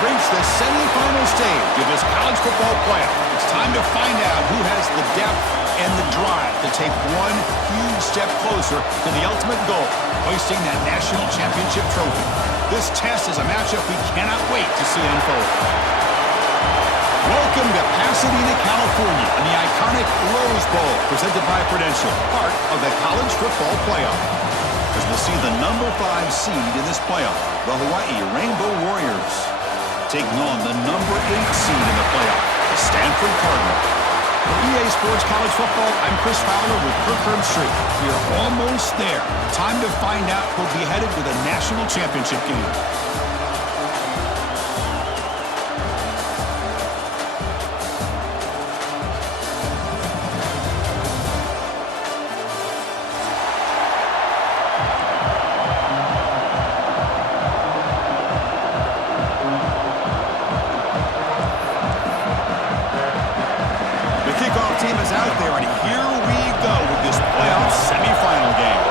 We've reached the semifinal stage of this college football playoff. It's time to find out who has the depth and the drive to take one huge step closer to the ultimate goal, hoisting that national championship trophy. This test is a matchup we cannot wait to see unfold. Welcome to Pasadena, California, in the iconic Rose Bowl, presented by Prudential, part of the college football playoff. As we'll see the number 5 seed in this playoff, the Hawaii Rainbow Warriors, taking on the number 8 seed in the playoff, the Stanford Cardinal. For EA Sports College Football, I'm Chris Fowler with Kirkland Street. We are almost there. Time to find out who'll be headed to the national championship game. Team is out there, and here we go with this playoff semifinal game.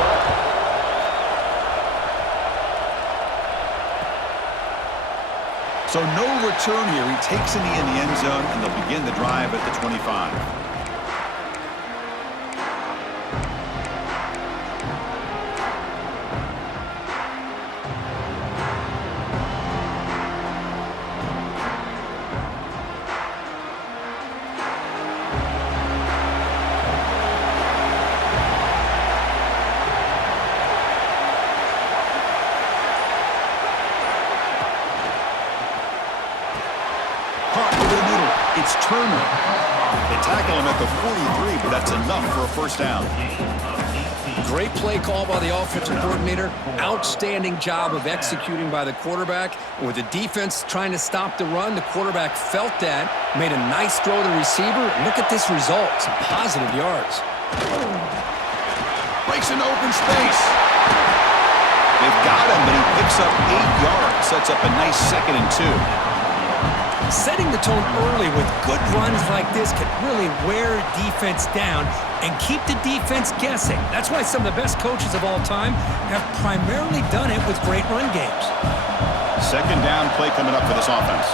So no return here. He takes it in the end zone, and they'll begin the drive at the 25. It's Turner. They tackle him at the 43, but that's enough for a first down. Great play call by the offensive coordinator. Outstanding job of executing by the quarterback. With the defense trying to stop the run, the quarterback felt that, made a nice throw to the receiver. Look at this result. Some positive yards. Breaks into open space. They've got him, but he picks up 8 yards. Sets up a nice 2nd and 2. Setting the tone early with good runs like this can really wear defense down and keep the defense guessing. That's why some of the best coaches of all time have primarily done it with great run games. 2nd down play coming up for this offense.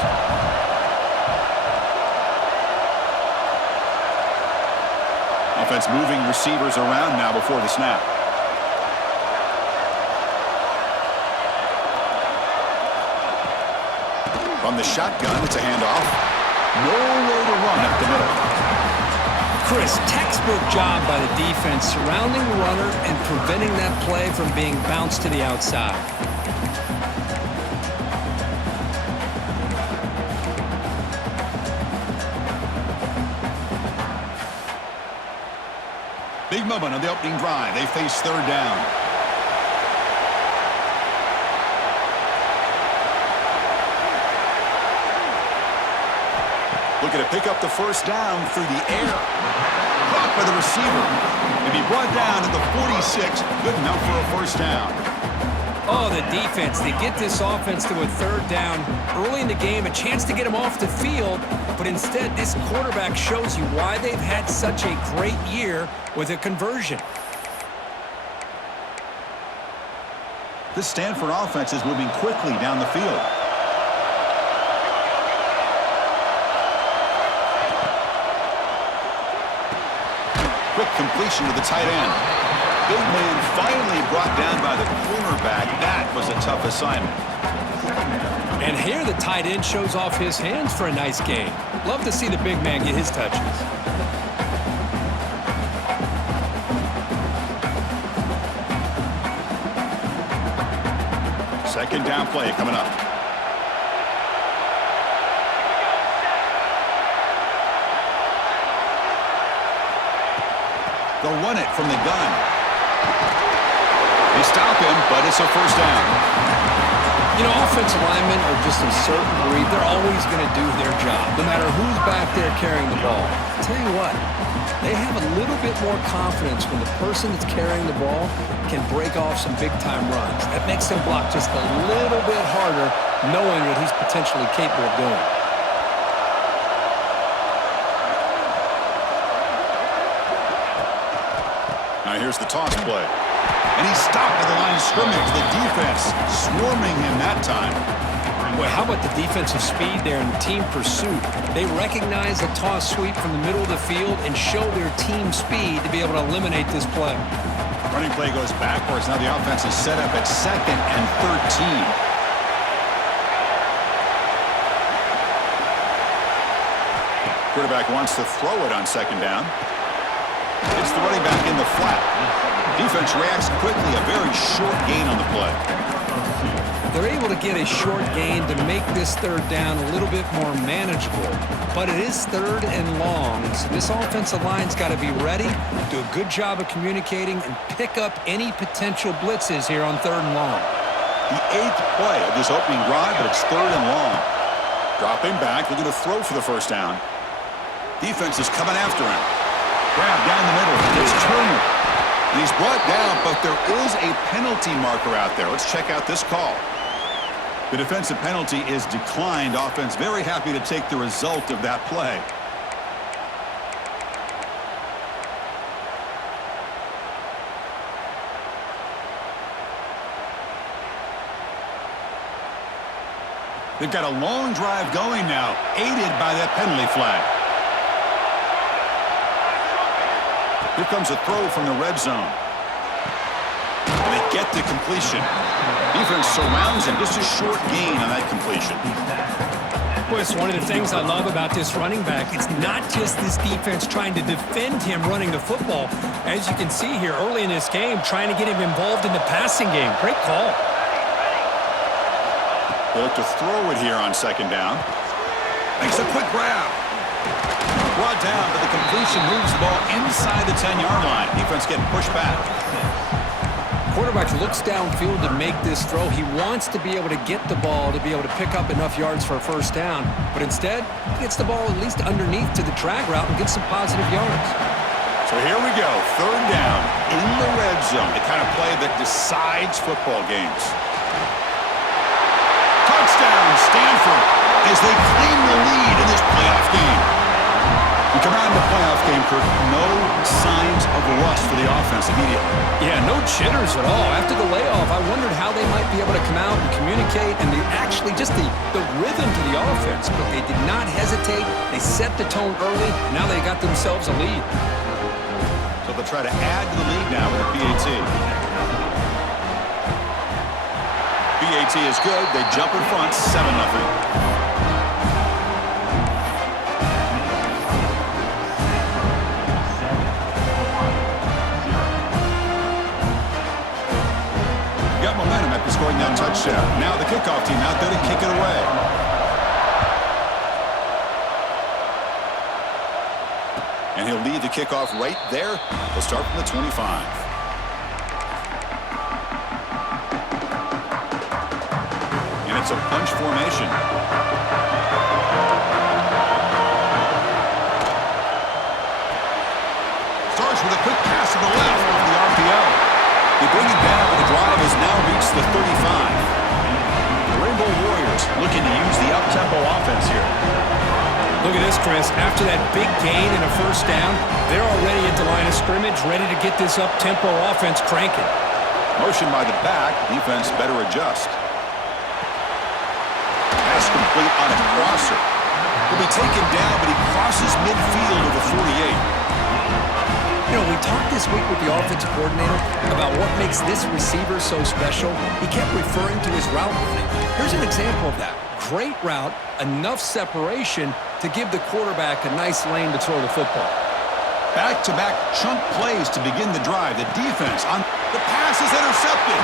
Offense moving receivers around now before the snap. From the shotgun, it's a handoff. Nowhere to run up the middle. Chris, textbook job by the defense surrounding the runner and preventing that play from being bounced to the outside. Big moment on the opening drive. They face 3rd down. Looking to pick up the first down through the air. Caught by the receiver. And he brought down at the 46. Good enough for a first down. Oh, the defense. They get this offense to a 3rd down early in the game, a chance to get him off the field. But instead, this quarterback shows you why they've had such a great year with a conversion. This Stanford offense is moving quickly down the field. Quick completion to the tight end. Big man finally brought down by the cornerback. That was a tough assignment. And here the tight end shows off his hands for a nice gain. Love to see the big man get his touches. Second down play coming up. They'll run it from the gun. They stop him, but it's a first down. You know, offensive linemen are just a certain breed. They're always going to do their job, no matter who's back there carrying the ball. I'll tell you what, they have a little bit more confidence when the person that's carrying the ball can break off some big-time runs. That makes them block just a little bit harder, knowing what he's potentially capable of doing. Now here's the toss play. And he's stopped at the line of scrimmage. The defense swarming him that time. Boy, how about the defensive speed there and the team pursuit? They recognize the toss sweep from the middle of the field and show their team speed to be able to eliminate this play. Running play goes backwards. Now the offense is set up at 2nd and 13. Quarterback wants to throw it on 2nd down. It's the running back in the flat. Defense reacts quickly. A very short gain on the play. They're able to get a short gain to make this 3rd down a little bit more manageable. But it is 3rd and long, so this offensive line's got to be ready, do a good job of communicating, and pick up any potential blitzes here on 3rd and long. The 8th play of this opening drive, but it's 3rd and long. Dropping back, looking to throw for the 1st down. Defense is coming after him. Grab down the middle. It's Turner. And he's brought down, but there is a penalty marker out there. Let's check out this call. The defensive penalty is declined. Offense very happy to take the result of that play. They've got a long drive going now, aided by that penalty flag. Here comes a throw from the red zone. And they get the completion. Defense surrounds him. Just a short gain on that completion. Boy, it's one of the things I love about this running back. It's not just this defense trying to defend him running the football. As you can see here early in this game, trying to get him involved in the passing game. Great call. They look to throw it here on 2nd down. Makes a quick grab. Brought down, but the completion moves the ball inside the 10-yard line. Defense getting pushed back. Quarterback looks downfield to make this throw. He wants to be able to get the ball to be able to pick up enough yards for a 1st down. But instead, he gets the ball at least underneath to the drag route and gets some positive yards. So here we go. 3rd down in the red zone. The kind of play that decides football games. Touchdown, Stanford, as they claim the lead in this playoff game. We come out in the playoff game, Kirk, no signs of rust for the offense immediately. Yeah, no jitters at all. After the layoff, I wondered how they might be able to come out and communicate, and actually just the rhythm to the offense. But they did not hesitate. They set the tone early. Now they got themselves a lead. So they'll try to add to the lead now with a PAT. PAT is good. They jump in front, 7-0. Momentum after scoring that touchdown. Now the kickoff team out there to kick it away. And he'll lead the kickoff right there. He'll start from the 25. And it's a bunch formation. Starts with a quick pass to the left for the RPO. They bring it down, but the drive has now reached the 35. The Rainbow Warriors looking to use the up-tempo offense here. Look at this, Chris. After that big gain and a 1st down, they're already at the line of scrimmage, ready to get this up-tempo offense cranking. Motion by the back. Defense better adjust. Pass complete on a crosser. Will be taken down, but he crosses midfield of the 48. You know, we talked this week with the offensive coordinator about what makes this receiver so special. He kept referring to his route running. Here's an example of that. Great route, enough separation to give the quarterback a nice lane to throw the football. Back-to-back chunk plays to begin the drive. The defense on the pass is intercepted.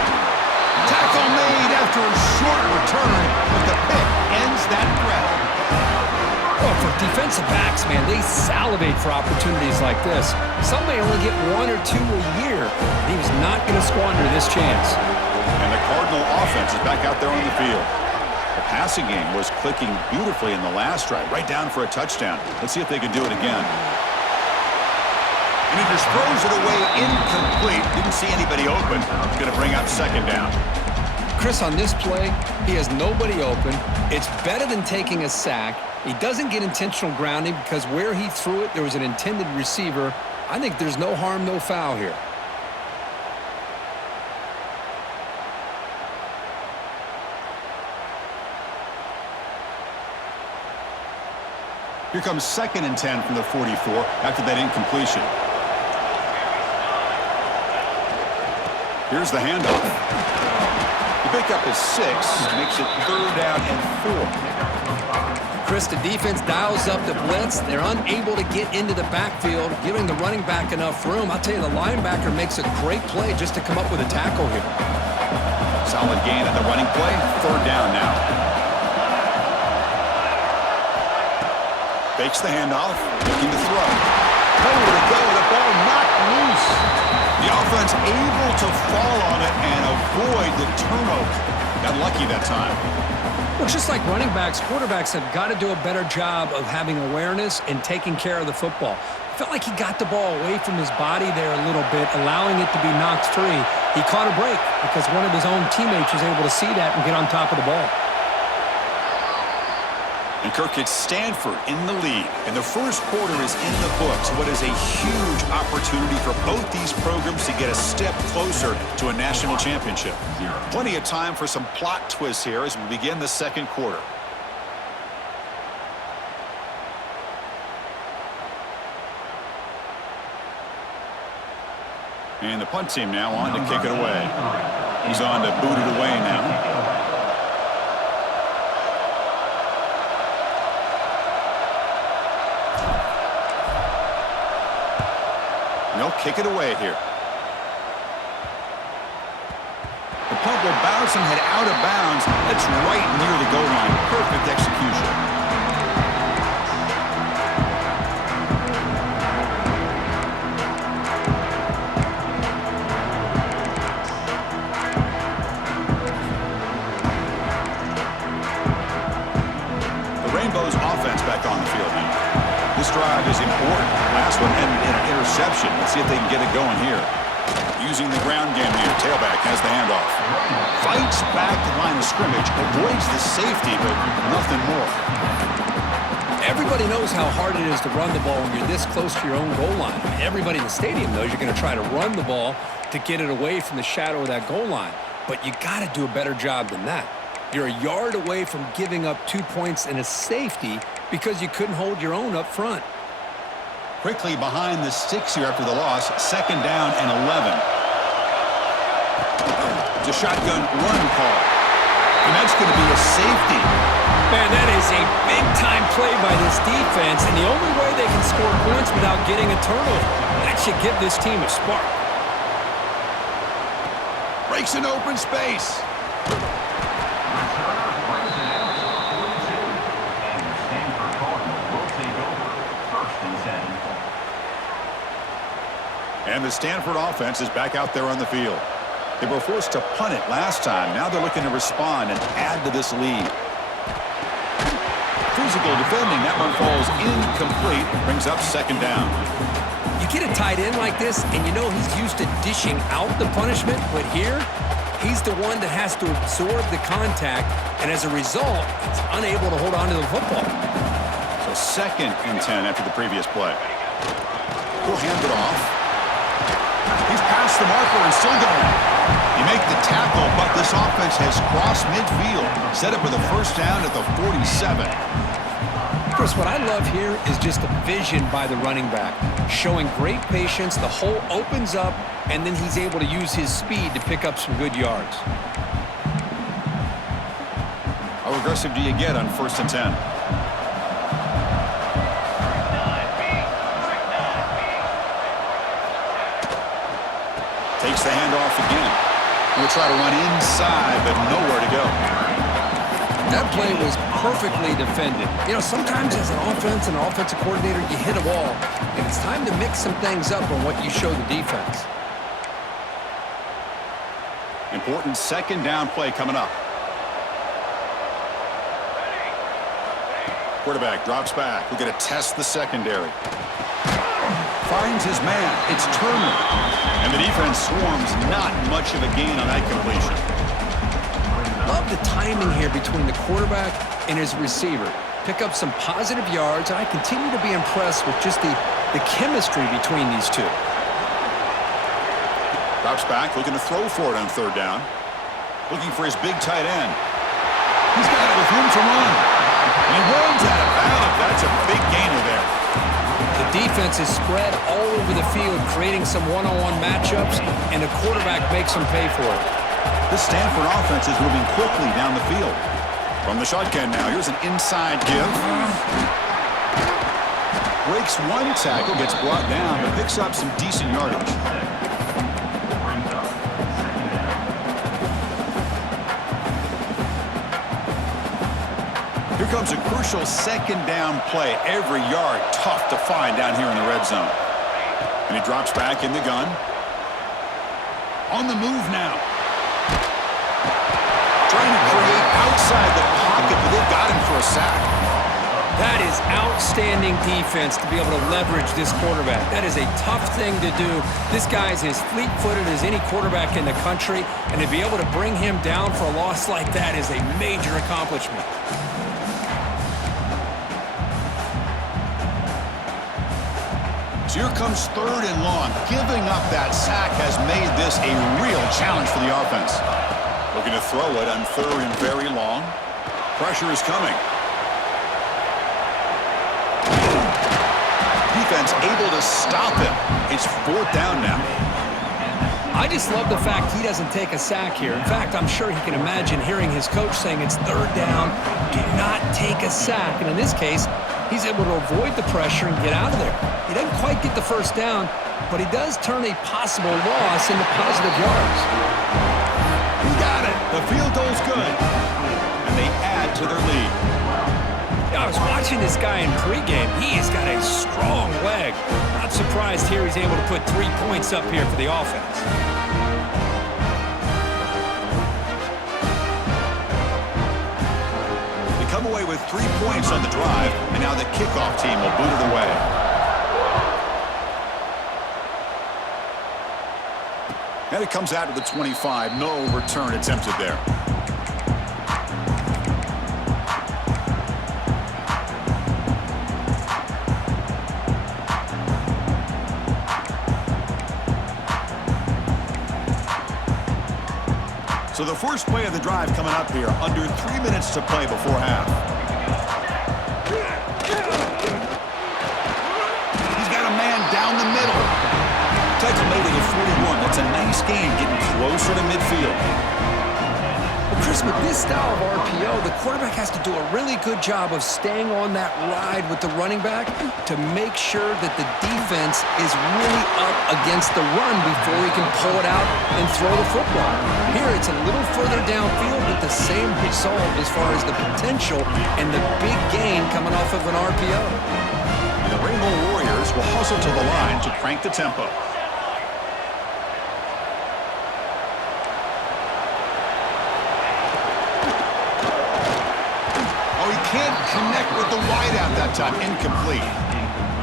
Tackle made after a short return, but the pick ends that threat. Well, for defensive backs, man, they salivate for opportunities like this. Some may only get 1 or 2 a year, and he was not going to squander this chance. And the Cardinal offense is back out there on the field. The passing game was clicking beautifully in the last drive, right down for a touchdown. Let's see if they can do it again. And he just throws it away incomplete. Didn't see anybody open. It's going to bring up 2nd down. Chris, on this play, he has nobody open. It's better than taking a sack. He doesn't get intentional grounding because where he threw it, there was an intended receiver. I think there's no harm, no foul here. Here comes 2nd and 10 from the 44 after that incompletion. Here's the handoff. The pickup is 6, makes it 3rd down and 4. Chris, the defense dials up the blitz. They're unable to get into the backfield, giving the running back enough room. I'll tell you, the linebacker makes a great play just to come up with a tackle here. Solid gain on the running play. 3rd down now. Fakes the handoff, looking to throw. Nowhere to go, the ball knocked loose. The offense able to fall on it and avoid the turnover. Got lucky that time. Well, just like running backs, quarterbacks have got to do a better job of having awareness and taking care of the football. Felt like he got the ball away from his body there a little bit, allowing it to be knocked free. He caught a break because one of his own teammates was able to see that and get on top of the ball. And Kirk, it's Stanford in the lead, and the first quarter is in the books. What is a huge opportunity for both these programs to get a step closer to a national championship. Plenty of time for some plot twists here as we begin the second quarter. And the punt team now on to kick it away. He's on to boot it away now. They'll kick it away here. The punt will bounce and head out of bounds. That's right near the goal line. Perfect execution. The Rainbows offense back on the field now. This drive is important. Last one ended in an interception. Let's see if they can get it going here. Using the ground game here. Tailback has the handoff. Fights back the line of scrimmage. Avoids the safety, but nothing more. Everybody knows how hard it is to run the ball when you're this close to your own goal line. I mean, everybody in the stadium knows you're going to try to run the ball to get it away from the shadow of that goal line. But you got to do a better job than that. You're a yard away from giving up 2 points and a safety because you couldn't hold your own up front. Quickly behind the sticks here after the loss. 2nd down and 11. It's a shotgun run call. And that's going to be a safety. Man, that is a big-time play by this defense, and the only way they can score points without getting a turnover. That should give this team a spark. Breaks an open space. And the Stanford offense is back out there on the field. They were forced to punt it last time. Now they're looking to respond and add to this lead. Physical defending. That one falls incomplete. Brings up 2nd down. You get a tight end like this, and you know he's used to dishing out the punishment, but here, he's the one that has to absorb the contact, and as a result, he's unable to hold on to the football. So 2nd and 10 after the previous play. He'll hand it off. He's past the marker and still going. You make the tackle, but this offense has crossed midfield. Set up with a 1st down at the 47. Chris, what I love here is just the vision by the running back. Showing great patience, the hole opens up, and then he's able to use his speed to pick up some good yards. How aggressive do you get on 1st and 10? Takes the handoff again. We'll try to run inside, but nowhere to go. That play was perfectly defended. You know, sometimes as an offense and an offensive coordinator, you hit a wall, and it's time to mix some things up on what you show the defense. Important 2nd down play coming up. Quarterback drops back. We're going to test the secondary. Finds his man. It's Turner. And the defense swarms. Not much of a gain on that completion. Love the timing here between the quarterback and his receiver. Pick up some positive yards, and I continue to be impressed with just the chemistry between these two. Drops back, looking to throw for it on 3rd down. Looking for his big tight end. He's got it with room to run. And he runs out of bounds. That's a big gain defense is spread all over the field, creating some one-on-one matchups, and the quarterback makes them pay for it. This Stanford offense is moving quickly down the field. From the shotgun now, here's an inside give. Breaks one tackle, gets brought down, but picks up some decent yardage. Here comes a crucial second down play. Every yard tough to find down here in the red zone. And he drops back in the gun. On the move now. Trying to create outside the pocket, but they've got him for a sack. That is outstanding defense to be able to leverage this quarterback. That is a tough thing to do. This guy's as fleet-footed as any quarterback in the country, and to be able to bring him down for a loss like that is a major accomplishment. So here comes 3rd and long. Giving up that sack has made this a real challenge for the offense. Looking to throw it on 3rd and very long. Pressure is coming. Defense able to stop him. It's 4th down now. I just love the fact he doesn't take a sack here. In fact, I'm sure he can imagine hearing his coach saying it's 3rd down, do not take a sack. And in this case, he's able to avoid the pressure and get out of there. He doesn't quite get the 1st down, but he does turn a possible loss into positive yards. He got it. The field goal's good. And they add to their lead. I was watching this guy in pregame. He has got a strong leg. Not surprised here he's able to put 3 points up here for the offense. They come away with 3 points on the drive, and now the kickoff team will boot it away. And it comes out to the 25. No return attempted there. So the first play of the drive coming up here, under 3 minutes to play before half. He's got a man down the middle. Tackle made at the 41. That's a nice gain, getting closer to midfield. Well, Chris, with this style of RPO, the quarterback has to do a really good job of staying on that ride with the running back to make sure that the defense is really up against the run before he can pull it out and throw the football. Here, it's a little further downfield, but the same result as far as the potential and the big gain coming off of an RPO. And the Rainbow Warriors will hustle to the line to crank the tempo. Can't connect with the wideout that time. Incomplete.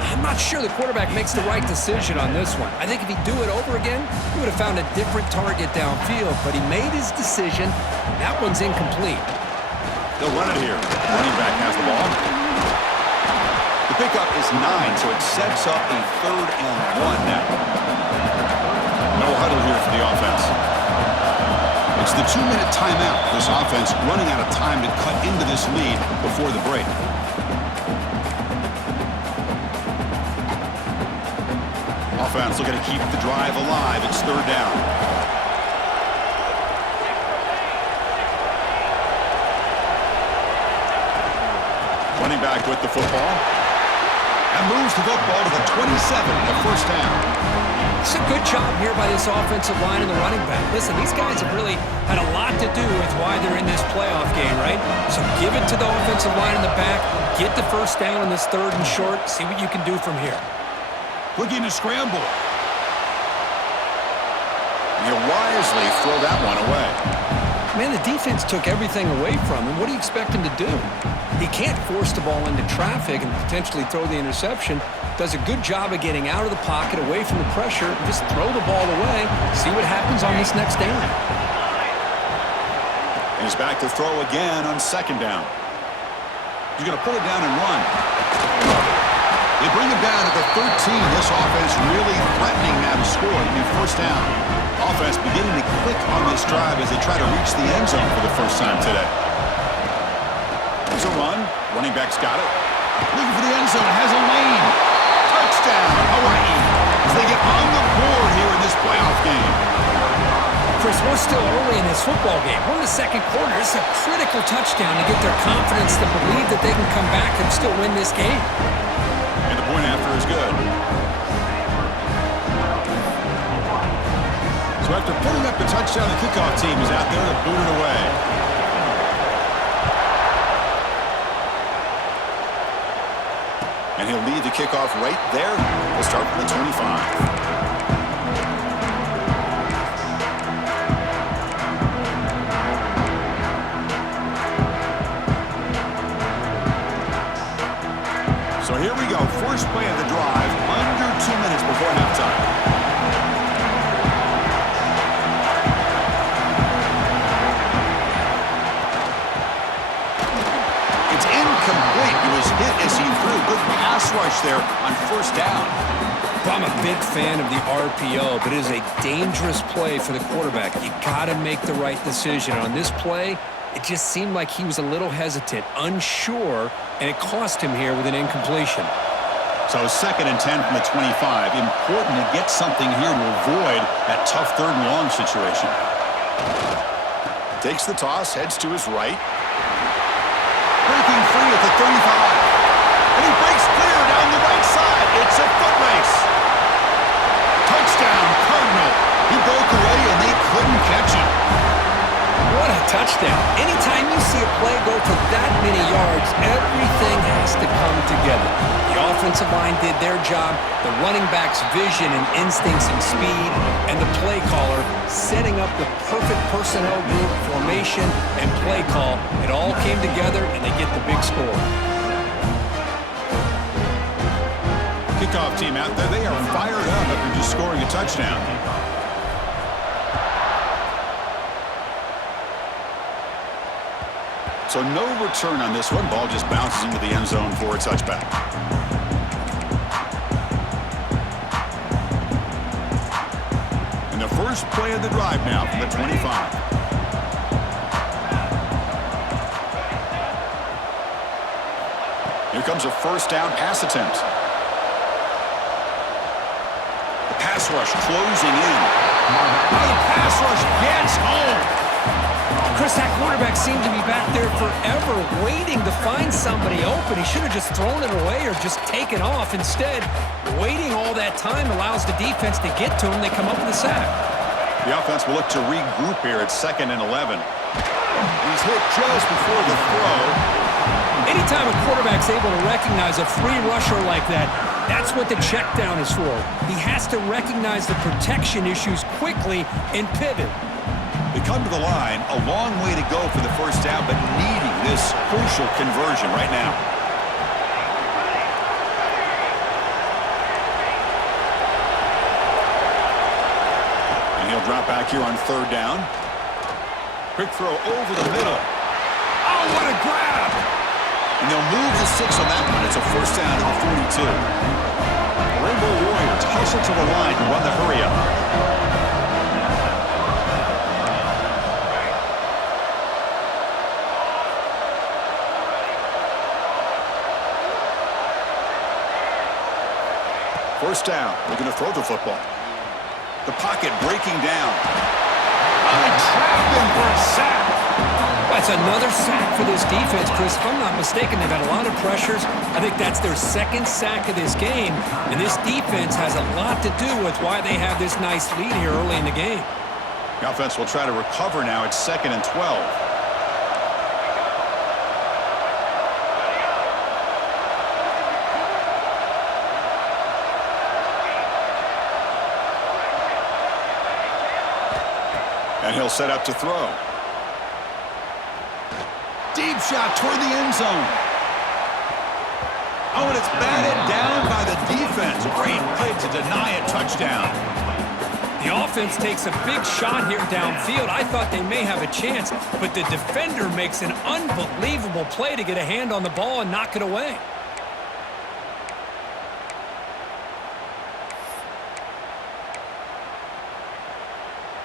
I'm not sure the quarterback makes the right decision on this one. I think if he'd do it over again, he would have found a different target downfield, but he made his decision, and that one's incomplete. They'll run it here. Running back has the ball. The pickup is 9, so it sets up a 3rd and 1 now. No huddle here for the offense. It's the 2-minute timeout. This offense running out of time to cut into this lead before the break. Offense looking to keep the drive alive. It's 3rd down. Running back with the football. And moves the football to the 27, the 1st down. It's a good job here by this offensive line and the running back. Listen, these guys have really had a lot to do with why they're in this playoff game, right? So give it to the offensive line in the back, get the 1st down on this 3rd and short, see what you can do from here. Looking to scramble. You wisely throw that one away. Man, the defense took everything away from him. What do you expect him to do? He can't force the ball into traffic and potentially throw the interception. Does a good job of getting out of the pocket, away from the pressure, and just throw the ball away, see what happens on this next down. And he's back to throw again on 2nd down. He's going to pull it down and run. They bring him down at the 13. This offense really threatening now to score. It'll be 1st down. Offense beginning to click on this drive as they try to reach the end zone for the first time today. There's a run. Running back's got it. Looking for the end zone. Has a lane. Touchdown. Touchdown, Hawaii, as they get on the board here in this playoff game. Chris, we're still early in this football game. We're in the second quarter. It's a critical touchdown to get their confidence to believe that they can come back and still win this game. And the point after is good. So after putting up the touchdown, the kickoff team is out there to boot it away. And he'll lead the kickoff right there. We'll start from the 25. So here we go, first play of the drive, under 2 minutes before halftime. It's incomplete. He was hit as he threw. Good pass rush there on first down. I'm a big fan of the RPO, but it is a dangerous play for the quarterback. You got to make the right decision. On this play, it just seemed like he was a little hesitant, unsure, and it cost him here with an incompletion. So 2nd and 10 from the 25. Important to get something here to avoid that tough 3rd and long situation. Takes the toss, heads to his right. Breaking free at the 35. And he breaks clear down the right side. It's a foot race. Touchdown, Cardinal. He broke away and they couldn't catch him. What a touchdown. Anytime you see a play go for that many yards, everything has to come together. The offensive line did their job, the running back's vision and instincts and speed, and the play caller setting up the perfect personnel group, formation, and play call. It all came together, and they get the big score. Kickoff team out there, they are fired up after just scoring a touchdown. So no return on this one. Ball just bounces into the end zone for a touchback. And the first play of the drive now from the 25. Here comes a first down pass attempt. The pass rush closing in. Now the pass rush gets home. Chris, that quarterback seemed to be back there forever waiting to find somebody open. He should have just thrown it away or just taken off. Instead, waiting all that time allows the defense to get to him. They come up with a sack. The offense will look to regroup here at 2nd and 11. He's hit just before the throw. Anytime a quarterback's able to recognize a free rusher like that, that's what the check down is for. He has to recognize the protection issues quickly and pivot. They come to the line, a long way to go for the first down, but needing this crucial conversion right now. And he'll drop back here on 3rd down. Quick throw over the middle. Oh, what a grab! And they'll move the 6 on that one. It's a first down to the 42. The Rainbow Warriors hustle to the line to run the hurry-up. First down, looking to throw the football. The pocket breaking down. Trapped him for a sack. That's another sack for this defense, Chris. If I'm not mistaken, they've had a lot of pressures. I think that's their 2nd sack of this game. And this defense has a lot to do with why they have this nice lead here early in the game. The offense will try to recover now at 2nd and 12. And he'll set up to throw. Deep shot toward the end zone. Oh, and it's batted down by the defense. Great play to deny a touchdown. The offense takes a big shot here downfield. I thought they may have a chance, but the defender makes an unbelievable play to get a hand on the ball and knock it away.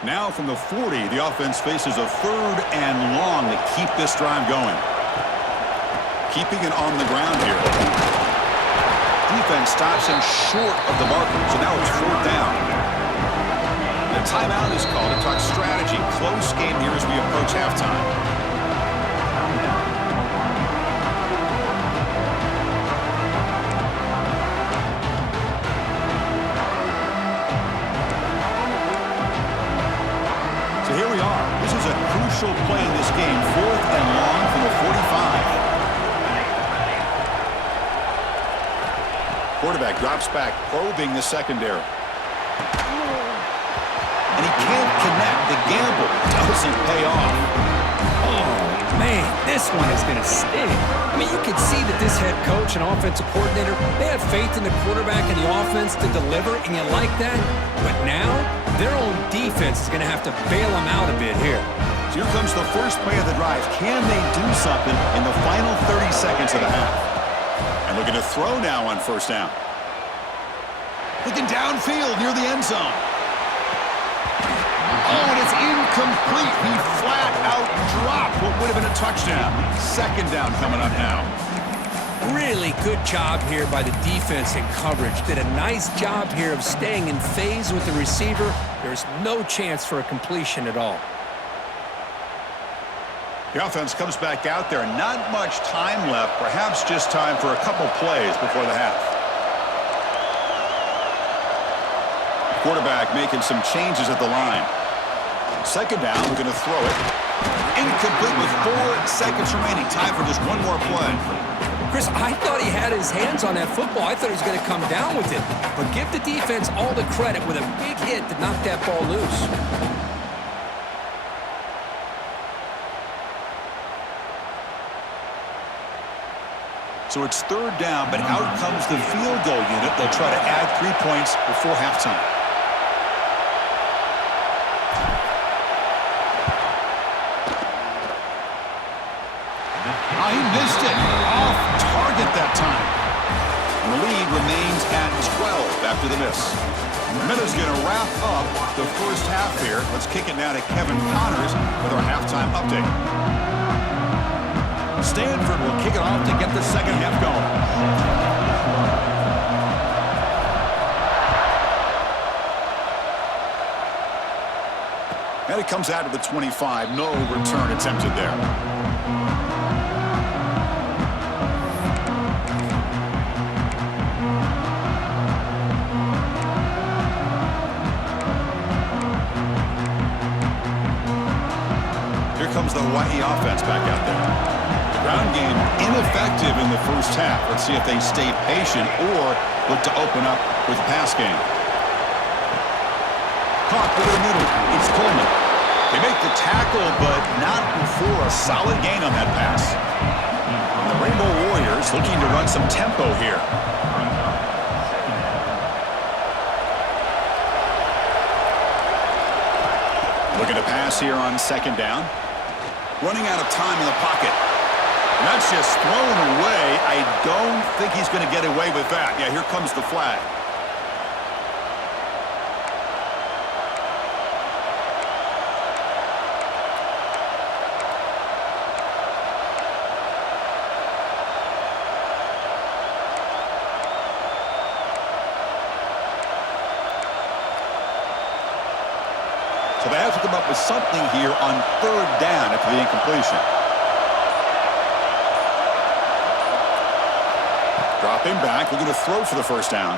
Now from the 40, the offense faces a 3rd and long to keep this drive going. Keeping it on the ground here. defense stops him short of the marker, so now it's 4th down. The timeout is called to talk strategy. Close game here as we approach halftime. So here we are. This is a crucial play in this game. 4th and long from the 45. Quarterback drops back, probing the secondary. And he can't connect. The gamble doesn't pay off. Oh, man, this one is going to sting. I mean, you can see that this head coach and offensive coordinator, they have faith in the quarterback and the offense to deliver, and you like that. But now, their own defense is going to have to bail them out a bit here. So here comes the first play of the drive. Can they do something in the final 30 seconds of the half? And looking to throw now on 1st down. Looking downfield near the end zone. Oh, and it's incomplete. He flat out dropped what would have been a touchdown. 2nd down coming up now. Really good job here by the defense in coverage. Did a nice job here of staying in phase with the receiver. There's no chance for a completion at all. The offense comes back out there. Not much time left. Perhaps just time for a couple plays before the half. Quarterback making some changes at the line. 2nd down, we're going to throw it. Incomplete with 4 seconds remaining. Time for just one more play. Chris, I thought he had his hands on that football. I thought he was going to come down with it. But give the defense all the credit with a big hit to knock that ball loose. So it's 3rd down, but out comes the field goal unit. They'll try to add 3 points before halftime. Oh, he missed it. Off target that time. And the lead remains at 12 after the miss. Miller's going to wrap up the first half here. Let's kick it now to Kevin Connors with our halftime update. Stanford will kick it off to get the second half going. And it comes out of the 25. No return attempted there. Here comes the Hawaii offense back out there. Ground game ineffective in the first half. Let's see if they stay patient or look to open up with pass game. Caught over the middle. It's Coleman. They make the tackle, but not before a solid gain on that pass. And the Rainbow Warriors looking to run some tempo here. Looking to pass here on 2nd down. Running out of time in the pocket. That's just thrown away. I don't think he's going to get away with that. Yeah, here comes the flag. So they have to come up with something here on 3rd down after the incompletion. Dropping back, looking to throw for the 1st down.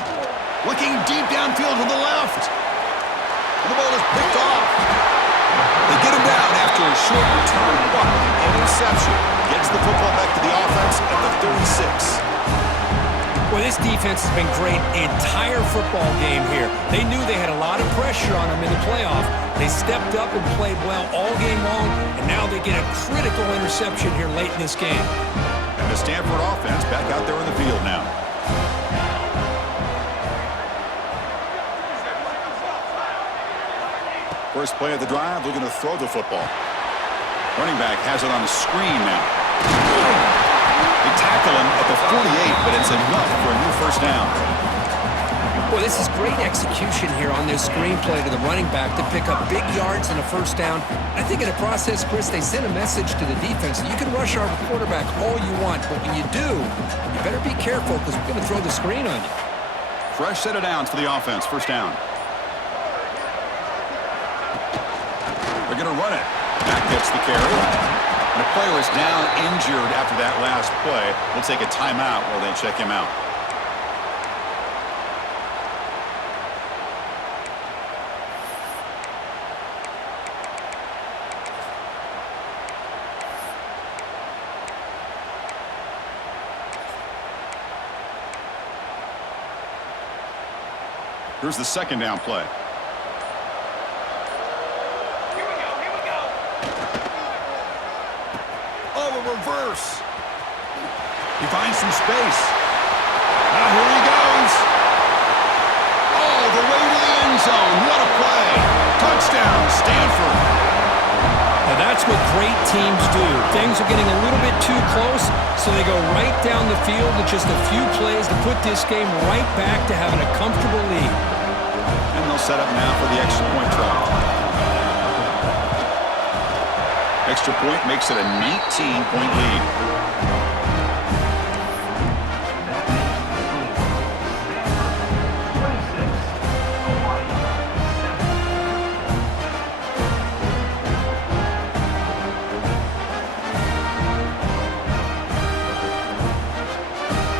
Looking deep downfield to the left. And the ball is picked off. They get him down after a short return, but interception gets the football back to the offense at the 36. Well, this defense has been great the entire football game here. They knew they had a lot of pressure on them in the playoff. They stepped up and played well all game long, and now they get a critical interception here late in this game. And the Stanford offense back out there in the field now. First play of the drive, looking to throw the football. Running back has it on a screen now. They tackle him at the 48, but it's enough for a new 1st down. Boy, this is great execution here on this screenplay to the running back to pick up big yards and a first down. I think in the process, Chris, they sent a message to the defense. You can rush our quarterback all you want, but when you do, you better be careful because we're going to throw the screen on you. Fresh set of downs for the offense. First down. They're going to run it. That gets the carry. And the player is down injured after that last play. We'll take a timeout while they check him out. Here's the second down play. Here we go. Oh, a reverse. He finds some space. Now here he goes. All the way to the end zone. What a play. Touchdown, Stanford. Now that's what great teams do. Things are getting a little bit too close, so they go right down the field with just a few plays to put this game right back to having a comfortable lead. And they'll set up now for the extra point try. Extra point makes it a 19-point lead.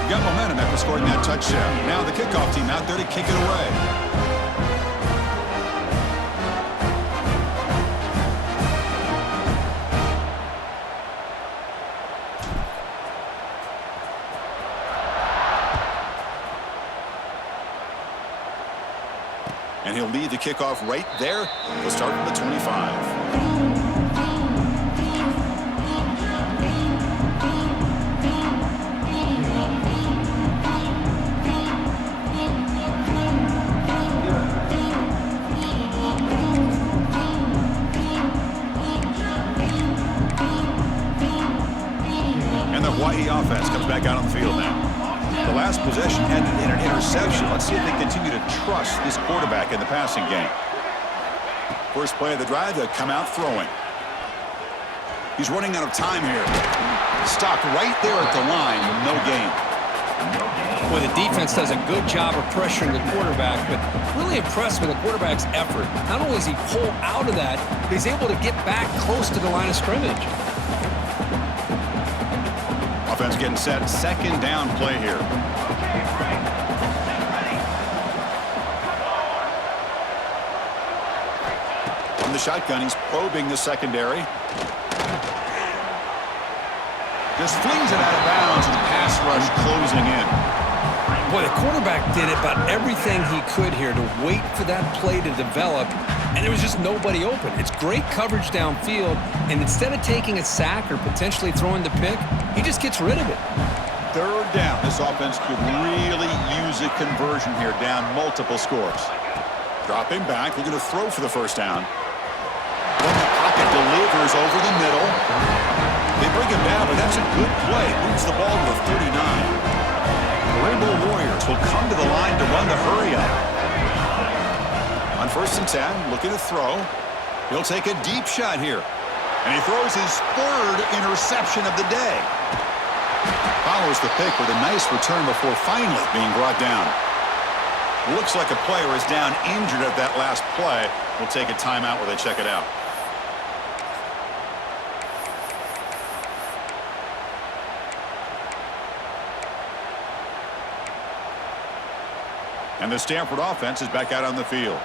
Got momentum after scoring that touchdown. Now the kickoff team out there to kick it away. And he'll lead the kickoff right there. He'll start from the 25. And the Hawaii offense comes back out on the field now. The last possession ended in an interception. Let's see if they continue to trust this quarterback in the passing game. First play of the drive, they'll come out throwing. He's running out of time here. Stopped right there at the line, no gain. Boy, the defense does a good job of pressuring the quarterback, but really impressed with the quarterback's effort. Not only does he pull out of that, but he's able to get back close to the line of scrimmage. Offense getting set. Second down play here. From the shotgun, he's probing the secondary. Just flings it out of bounds, and the pass rush closing in. Boy, the quarterback did about everything he could here to wait for that play to develop, and there was just nobody open. It's great coverage downfield, and instead of taking a sack or potentially throwing the pick, he just gets rid of it. Third down. This offense could really use a conversion here, down multiple scores. Dropping back, looking to throw for the first down. Then the pocket delivers over the middle. They bring him down, but that's a good play. Moves the ball to the 39. The Rainbow Warriors will come to the line to run the hurry up. On 1st and 10, looking to throw. He'll take a deep shot here. And he throws his third interception of the day. Follows the pick with a nice return before finally being brought down. Looks like a player is down injured at that last play. We'll take a timeout while they check it out. And the Stanford offense is back out on the field.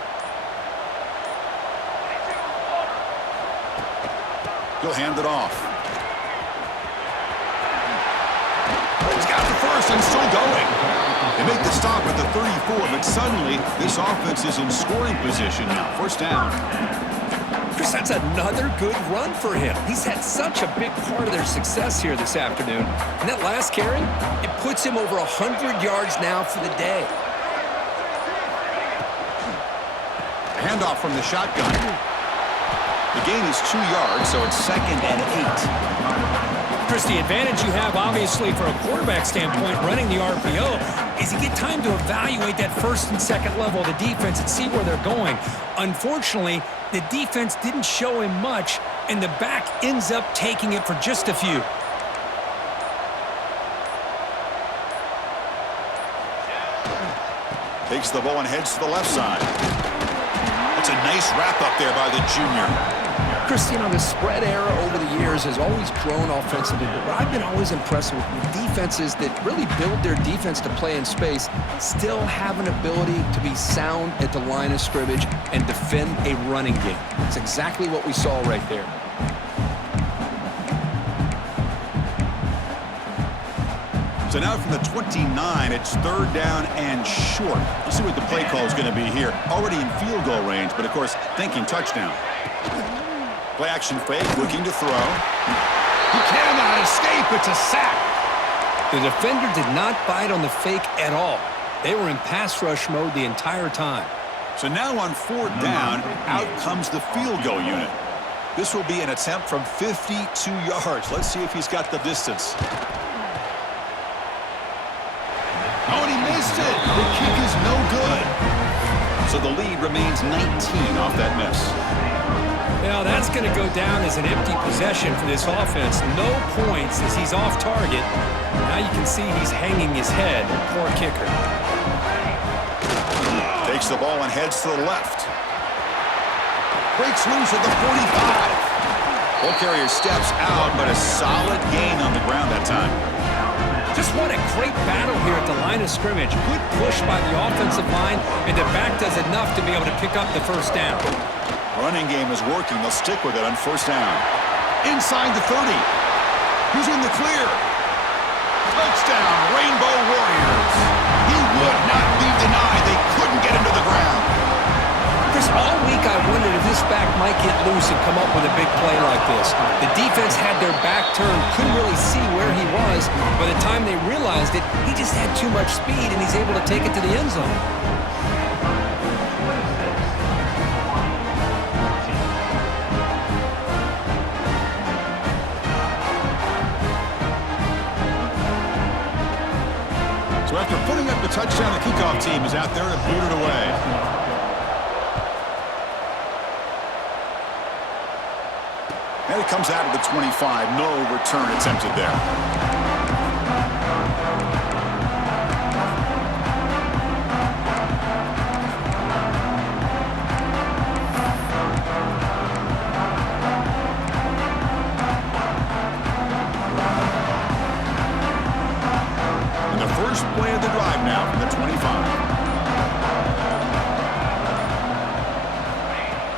He'll hand it off. He's got the first and still going. They make the stop at the 34, but suddenly this offense is in scoring position now. First down. Chris, that's another good run for him. He's had such a big part of their success here this afternoon. And that last carry, it puts him over 100 yards now for the day. Handoff from the shotgun. The gain is 2 yards, so it's 2nd and 8. Chris, the advantage you have, obviously, from a quarterback standpoint, running the RPO, is you get time to evaluate that first and second level of the defense and see where they're going. Unfortunately, the defense didn't show him much, and the back ends up taking it for just a few. Takes the ball and heads to the left side. That's a nice wrap up there by the junior. Christian, the spread era over the years has always grown offensively, but I've been always impressed with defenses that really build their defense to play in space, still have an ability to be sound at the line of scrimmage and defend a running game. It's exactly what we saw right there. So now from the 29, it's third down and short. Let's see what the play call is going to be here. Already in field goal range, but of course, thinking touchdown. Play action fake, looking to throw. He cannot escape. It's a sack. The defender did not bite on the fake at all. They were in pass rush mode the entire time. So now on fourth down, out comes the field goal unit. This will be an attempt from 52 yards. Let's see if he's got the distance. Oh, and he missed it. The kick is no good. So the lead remains 19 off that miss. Now that's going to go down as an empty possession for this offense. No points as he's off target. Now you can see he's hanging his head. Poor kicker. Takes the ball and heads to the left. Breaks loose at the 45. Ball carrier steps out, but a solid gain on the ground that time. Just what a great battle here at the line of scrimmage. Good push by the offensive line, and the back does enough to be able to pick up the first down. Running game is working. They'll stick with it on first down. Inside the 30. Who's in the clear? Touchdown, Rainbow Warriors. He would not be denied. They couldn't get him to the ground. Chris, all week I wondered if this back might get loose and come up with a big play like this. The defense had their back turned, couldn't really see where he was. By the time they realized it, he just had too much speed, and he's able to take it to the end zone. So after putting up the touchdown, the kickoff team is out there to boot it away. And it comes out of the 25. No return attempted there. And the first play of the drive now from the 25.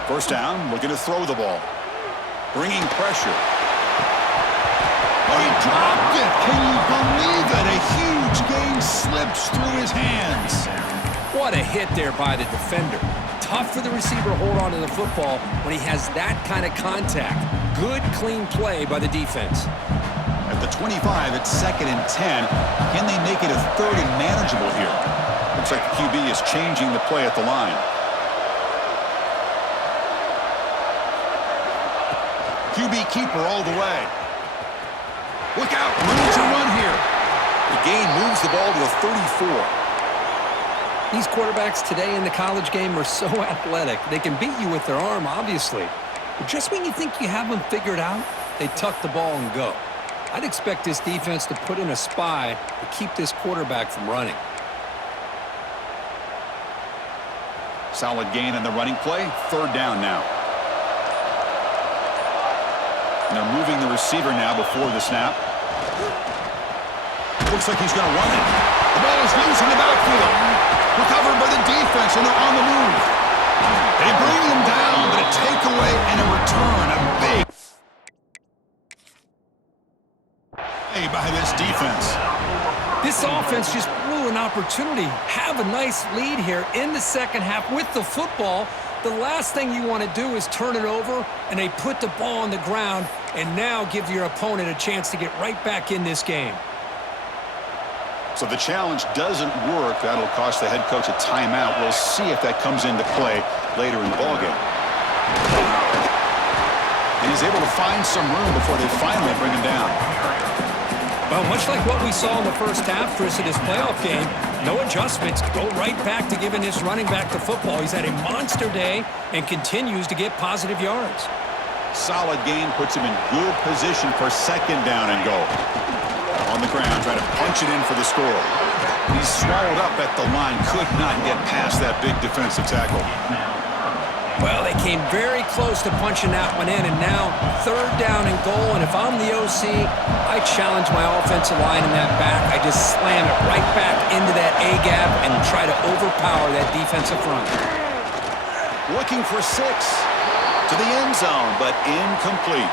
First down, looking to throw the ball. Bringing pressure. Oh, he dropped it. Can you believe it? A huge gain slips through his hands. What a hit there by the defender. Tough for the receiver to hold on to the football when he has that kind of contact. Good, clean play by the defense. At the 25, it's second and 10. Can they make it a third and manageable here? Looks like the QB is changing the play at the line. QB keeper all the way. Look out, room to run here. The gain moves the ball to the 34. These quarterbacks today in the college game are so athletic. They can beat you with their arm, obviously. But just when you think you have them figured out, they tuck the ball and go. I'd expect this defense to put in a spy to keep this quarterback from running. Solid gain on the running play. Third down now. And they're moving the receiver now before the snap. Looks like he's going to run it. The ball is loose in the backfield. Recovered by the defense, and they're on the move. They bring him down, but a takeaway and a return. A big play by this defense. This offense just blew an opportunity. Have a nice lead here in the second half with the football. The last thing you want to do is turn it over, and they put the ball on the ground and now give your opponent a chance to get right back in this game. So the challenge doesn't work. That'll cost the head coach a timeout. We'll see if that comes into play later in the ballgame. And he's able to find some room before they finally bring him down. Well, much like what we saw in the first half, Chris, of this playoff game, no adjustments. Go right back to giving this running back the football. He's had a monster day and continues to get positive yards. Solid gain puts him in good position for second down and goal. On the ground, trying to punch it in for the score. He's swallowed up at the line, could not get past that big defensive tackle. Well, they came very close to punching that one in, and now third down and goal. And if I'm the OC, I challenge my offensive line in that back. I just slam it right back into that A-gap and try to overpower that defensive front. Looking for 6 to the end zone, but incomplete.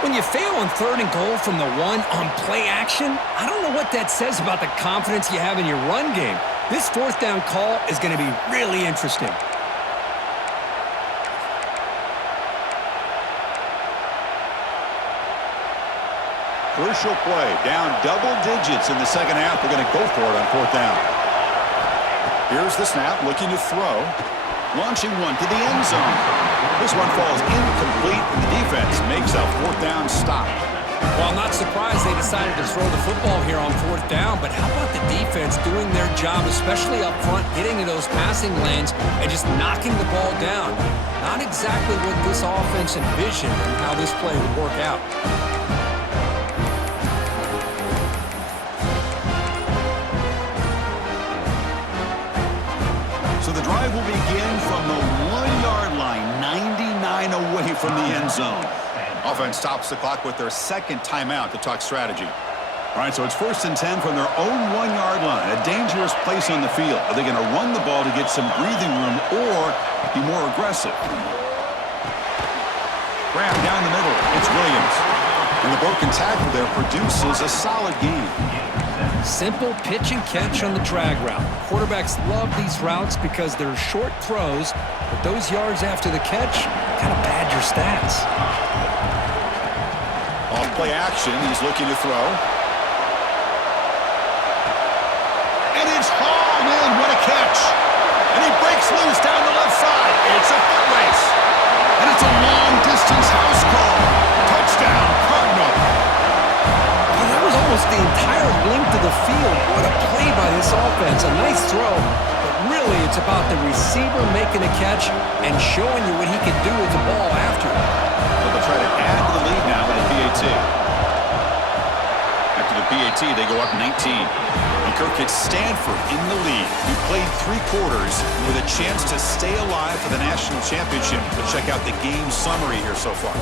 When you fail on third and goal from the 1 on play action, I don't know what that says about the confidence you have in your run game. This fourth down call is going to be really interesting. Crucial play, down double digits in the second half. They're going to go for it on fourth down. Here's the snap, looking to throw. Launching one to the end zone. This one falls incomplete, and the defense makes a fourth down stop. Well, I'm not surprised they decided to throw the football here on fourth down, but how about the defense doing their job, especially up front, getting to those passing lanes and just knocking the ball down? Not exactly what this offense envisioned and how this play would work out. So the drive will begin from the 1-yard line, 99 away from the end zone. Offense stops the clock with their second timeout to talk strategy. All right, so it's 1st and 10 from their own 1-yard line, a dangerous place on the field. Are they going to run the ball to get some breathing room or be more aggressive? Grab down the middle. It's Williams. And the broken tackle there produces a solid gain. Simple pitch and catch on the drag route. Quarterbacks love these routes because they're short throws, but those yards after the catch kind of pad your stats. Off play action, he's looking to throw. And it's hauled in. What a catch. And he breaks loose down the left side. It's a foot race. And it's a long-distance house call. Touchdown, Cardinal. That was almost the entire length of the field. What a play by this offense. A nice throw, but really it's about the receiver making a catch and showing you what he can do with the ball after it. Well, they'll try to add to the lead now with the PAT. After the PAT, they go up 19. And Kirk hits Stanford in the lead. He played 3 quarters with a chance to stay alive for the national championship. But check out the game summary here so far.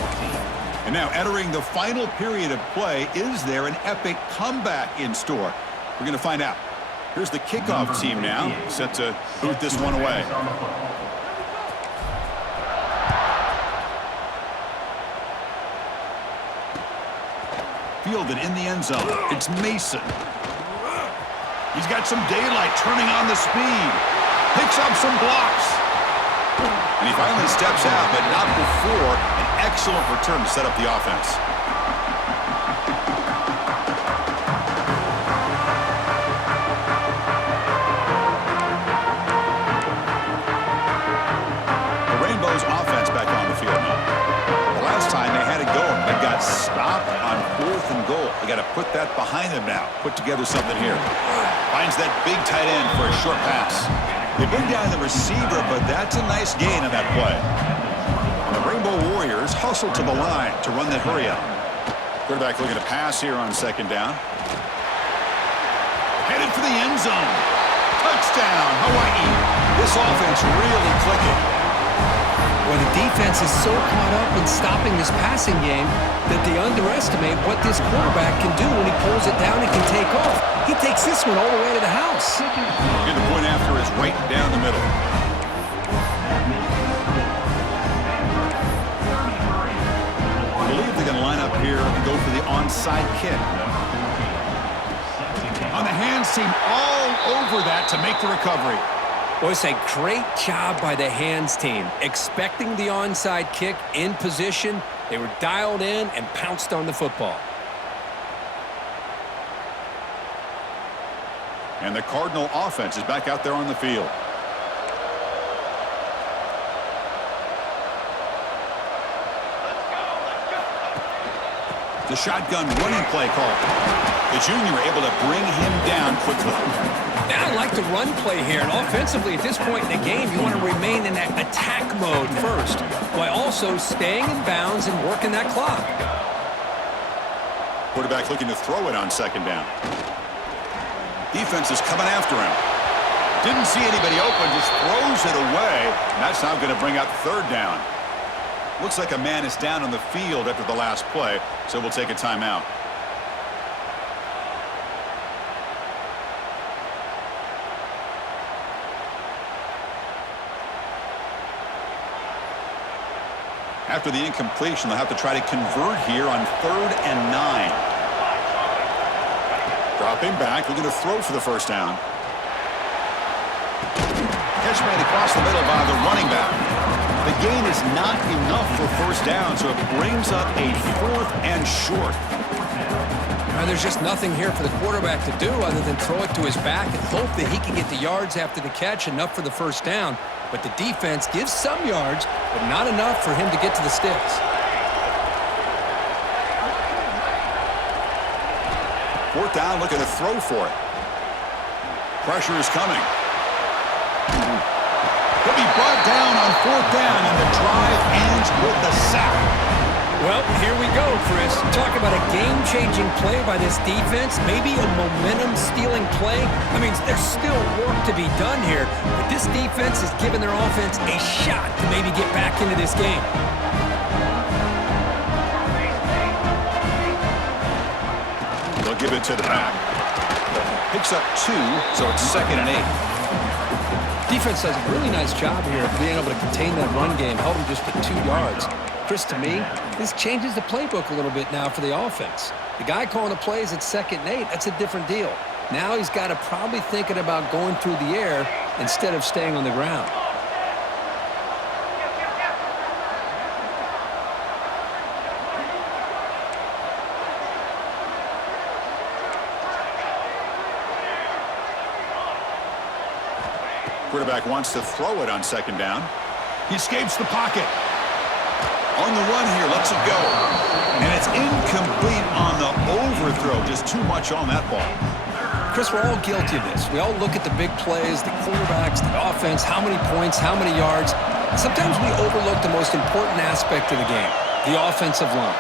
And now entering the final period of play, is there an epic comeback in store? We're going to find out. Here's the kickoff team now, set to boot this one away. Fielded in the end zone. It's Mason. He's got some daylight, turning on the speed. Picks up some blocks. And he finally steps out, but not before an excellent return to set up the offense. The Rainbows offense back on the field now. The last time they had it going, they got stopped on 4th and goal. They got to put that behind them now. Put together something here. Finds that big tight end for a short pass. They bring down the receiver, but that's a nice gain on that play. And the Rainbow Warriors hustle to the line to run that hurry up. Quarterback looking to pass here on second down. Headed for the end zone. Touchdown, Hawaii. This offense really clicking. Well, the defense is so caught up in stopping this passing game that they underestimate what this quarterback can do when he pulls it down and can take off. He takes this one all the way to the house. And the point after is right down the middle. I believe they're going to line up here and go for the onside kick. On the hands team, all over that to make the recovery. Well, it's a great job by the hands team. Expecting the onside kick in position, they were dialed in and pounced on the football. And the Cardinal offense is back out there on the field. The shotgun running play call. The junior able to bring him down quickly. Now I like the run play here, and offensively at this point in the game, you want to remain in that attack mode first, while also staying in bounds and working that clock. Quarterback looking to throw it on second down. Defense is coming after him. Didn't see anybody open, just throws it away. And that's now going to bring up third down. Looks like a man is down on the field after the last play, so we'll take a timeout. After the incompletion, they'll have to try to convert here on 3rd and 9. Dropping back, looking to throw for the first down. Catch made across the middle by the running back. The gain is not enough for first down, so it brings up a 4th and short. There's just nothing here for the quarterback to do other than throw it to his back and hope that he can get the yards after the catch, enough for the first down. But the defense gives some yards, but not enough for him to get to the sticks. 4th down, looking to throw for it. Pressure is coming. He'll be brought down on 4th down, and the drive ends with the sack. Well, here we go, Chris. Talk about a game-changing play by this defense, maybe a momentum-stealing play. I mean, there's still work to be done here, but this defense has given their offense a shot to maybe get back into this game. They'll give it to the back. Picks up 2, so it's 2nd and 8. Defense does a really nice job here of being able to contain that run game, held them just to 2 yards. Chris, to me, this changes the playbook a little bit now for the offense. The guy calling the plays at 2nd and 8, that's a different deal. Now he's got to probably thinking about going through the air instead of staying on the ground. Quarterback wants to throw it on 2nd down. He escapes the pocket. On the run here, lets it go. And it's incomplete on the overthrow. Just too much on that ball. Chris, we're all guilty of this. We all look at the big plays, the quarterbacks, the offense, how many points, how many yards. Sometimes we overlook the most important aspect of the game, the offensive line.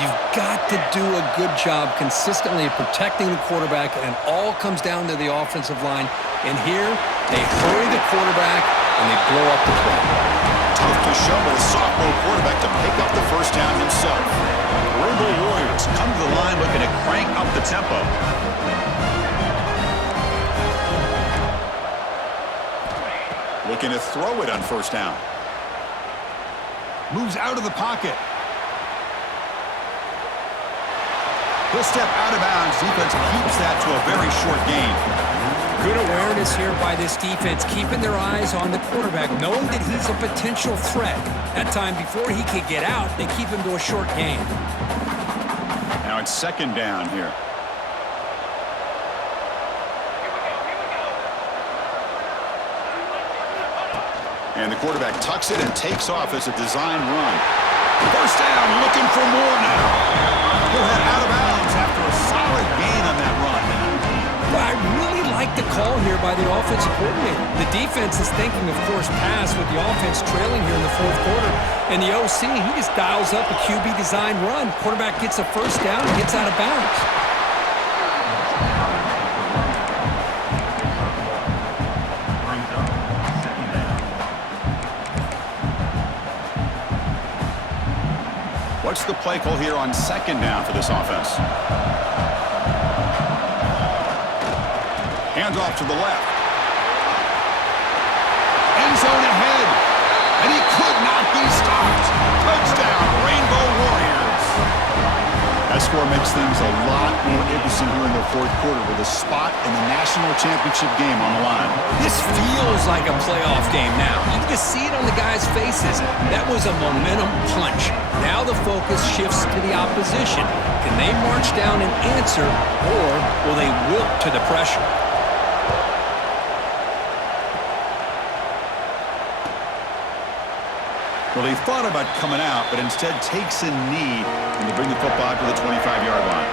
You've got to do a good job consistently of protecting the quarterback, and it all comes down to the offensive line. And here, they hurry the quarterback, and they blow up the play. Tough to show, but a sophomore quarterback to pick up the first down himself. Rainbow Warriors come to the line looking to crank up the tempo. Looking to throw it on 1st down. Moves out of the pocket. He'll step out of bounds. Defense keeps that to a very short gain. Good awareness here by this defense, keeping their eyes on the quarterback, knowing that he's a potential threat. That time, before he could get out, they keep him to a short gain. Now it's 2nd down here. And the quarterback tucks it and takes off as a design run. First down, looking for more now. He'll head out of bounds after a solid gain on that run. Well, I really like the call here by the offensive coordinator. The defense is thinking, of course, pass with the offense trailing here in the 4th quarter. And the OC, he just dials up a QB design run. Quarterback gets a first down and gets out of bounds. What's the play call here on 2nd down for this offense? Hands off to the left. End zone ahead. And he could not be stopped. Touchdown, Rainbow Warriors. That score makes things a lot more interesting here in the 4th quarter with a spot in the national championship game on the line. This feels like a playoff game now. You can just see it on the guys' faces. That was a momentum punch. Now the focus shifts to the opposition. Can they march down and answer, or will they wilt to the pressure? Well, he thought about coming out, but instead takes a knee and they bring the football to the 25-yard line.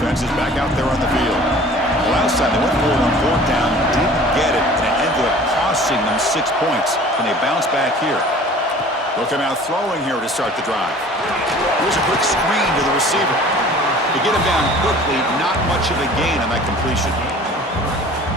offense is back out there on the field. The last time they went for it on fourth down, didn't get it, and it ended up costing them 6 points. And they bounce back here. They'll come out throwing here to start the drive. Here's a quick screen to the receiver. They get him down quickly, not much of a gain on that completion.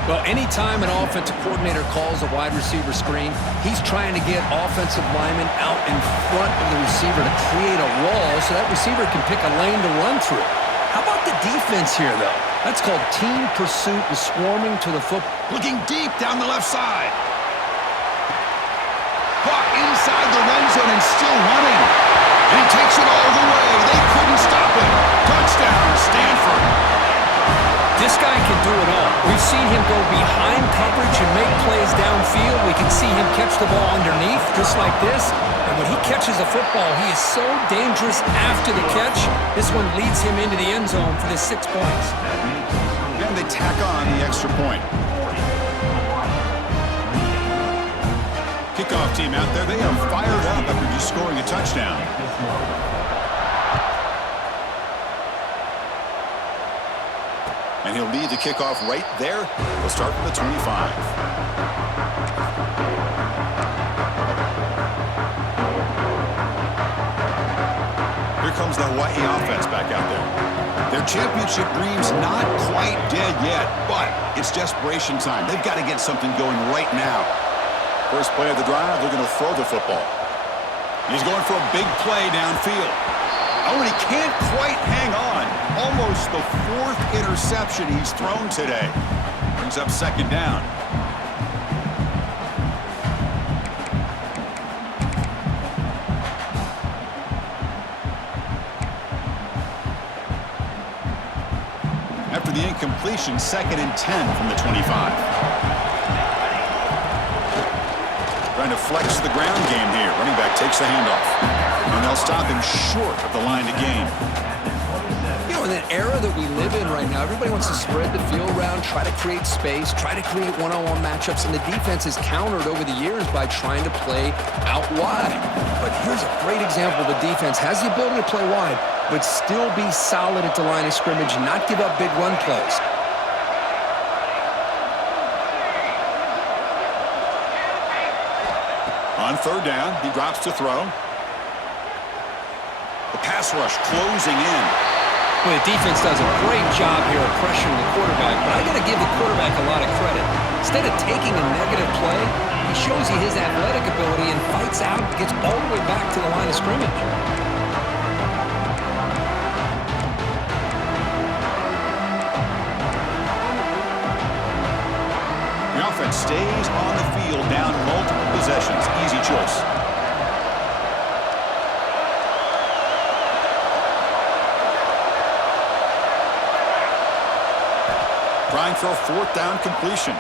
Well, anytime an offensive coordinator calls a wide receiver screen, he's trying to get offensive linemen out in front of the receiver to create a wall so that receiver can pick a lane to run through. How about the defense here, though? That's called team pursuit and swarming to the football. Looking deep down the left side. Caught inside the red zone and still running. And he takes it all the way. They couldn't stop him. Touchdown, Stanford. This guy can do it all. We've seen him go behind coverage and make plays downfield. We can see him catch the ball underneath, just like this. And when he catches a football, he is so dangerous after the catch. This one leads him into the end zone for the 6 points. And they tack on the extra point. Kickoff team out there, they are fired up after just scoring a touchdown. And he'll lead the kickoff right there. We'll start from the 25. Here comes the Hawaii offense back out there. Their championship dream's not quite dead yet, but it's desperation time. They've got to get something going right now. First play of the drive, they're going to throw the football. He's going for a big play downfield. Oh, and he can't quite hang on. Almost the fourth interception he's thrown today. Brings up second down. After the incompletion, 2nd and 10 from the 25. Trying to flex the ground game here. Running back takes the handoff. And they'll stop him short of the line to gain. You know, in that era that we live in right now, everybody wants to spread the field around, try to create space, try to create one-on-one matchups, and the defense is countered over the years by trying to play out wide. But here's a great example. The defense has the ability to play wide, but still be solid at the line of scrimmage and not give up big run plays. On third down, he drops to throw. The pass rush closing in. Well, the defense does a great job here of pressuring the quarterback, but I got to give the quarterback a lot of credit. Instead of taking a negative play, he shows you his athletic ability and fights out, gets all the way back to the line of scrimmage. The offense stays on the field, down multiple possessions. Easy choice. Trying for a fourth down completion.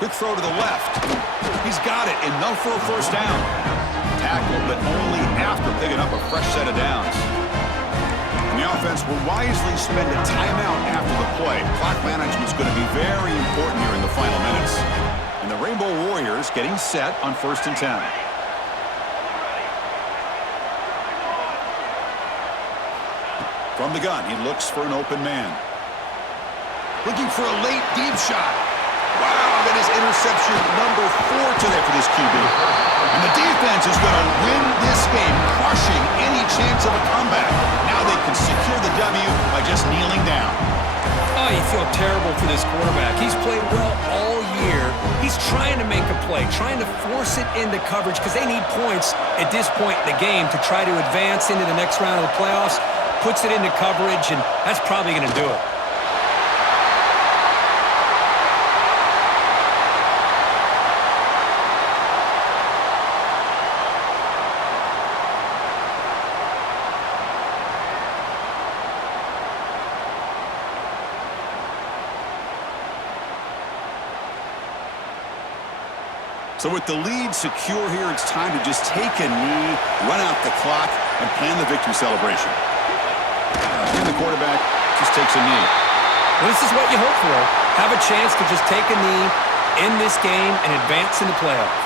Quick throw to the left. He's got it, enough for a first down. Tackle, but only after picking up a fresh set of downs. And the offense will wisely spend a timeout after the play. Clock management is going to be very important here in the final minutes. And the Rainbow Warriors getting set on 1st and 10. From the gun, he looks for an open man. Looking for a late deep shot. Wow, that is interception number 4 today for this QB. And the defense is going to win this game, crushing any chance of a comeback. Now they can secure the W by just kneeling down. Oh, you feel terrible for this quarterback. He's played well all year. He's trying to make a play, trying to force it into coverage because they need points at this point in the game to try to advance into the next round of the playoffs. Puts it into coverage, and that's probably going to do it. So with the lead secure here, it's time to just take a knee, run out the clock, and plan the victory celebration. And the quarterback just takes a knee. Well, this is what you hope for. Have a chance to just take a knee, end this game, and advance in the playoffs.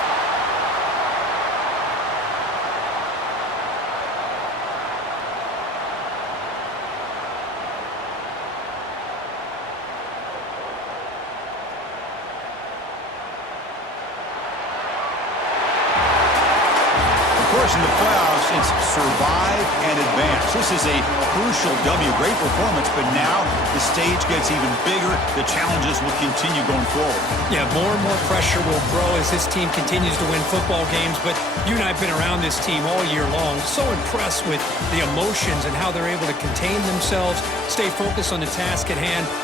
progress in the playoffs, it's survive and advance. This is a crucial W. Great performance, but now the stage gets even bigger. The challenges will continue going forward. Yeah, more and more pressure will grow as this team continues to win football games, but you and I have been around this team all year long. So impressed with the emotions and how they're able to contain themselves, stay focused on the task at hand,